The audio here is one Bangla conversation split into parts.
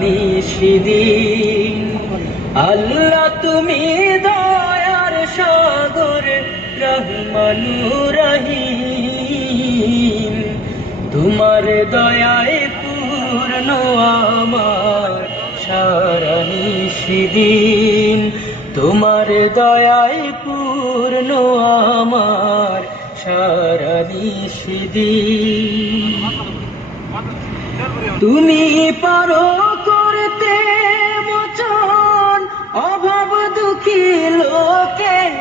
নিশিদিন। আল্লাহ তুমি দয়ার সাগর, রহমানুর রহিম। তোমার দয়ায় পূর্ণ আমার সারা নিশিদিন। তোমার দয়ায় পূর্ণ আমার সারা নিশিদিন। তুমি পারো করতে মোচন অভাব দুঃখী লোকের।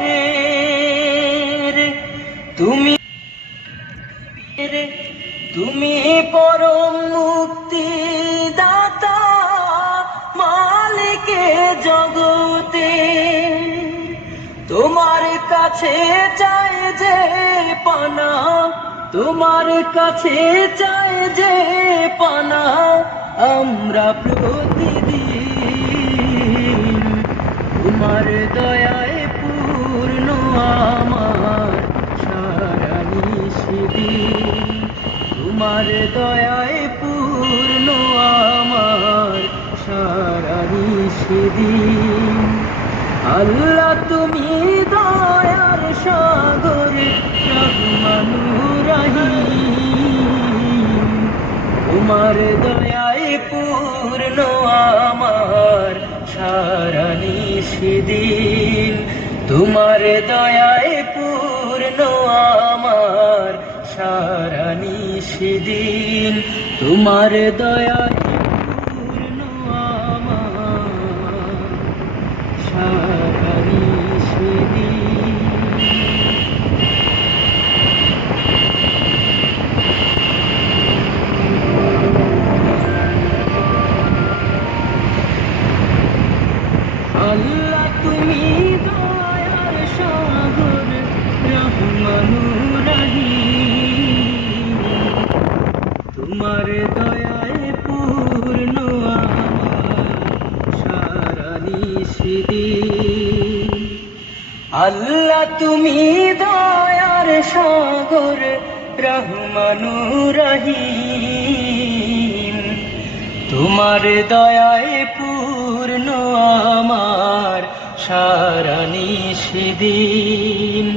তুমি তুমি পরম মুক্তি দাতা, মালিকে জগতে। তোমার কাছে চাই যে পানা, তোমার কাছে চাই যে পানা আমরা প্রতিদিন। তোমার দয়ায় পূর্ণ আমার সারা নিশিদিন। তোমার দয়ায় পূর্ণ আমার সারা নিশিদিন। আল্লাহ তুমি দয়ার সাগর, রহমানুর রহিম। তোমার দয়ায় পূর্ণ আমার সারা নিশিদিন। তোমার দয়ায় পূর্ণ আমার সারা নিশিদিন। তোমার দয়ায় পূর্ণ আমার সারা নিশিদিন। আল্লাহ তুমি দয়ার সাগর, রহমানুর রহিম। তোমার দয়ায় পূর্ণ আমার সারা নিশিদিন। আল্লাহ তুমি দয়ার সাগর, রহমানুর রহিম। তোমার দয়ায় পূর্ণ আমার সারা নিশিদিন।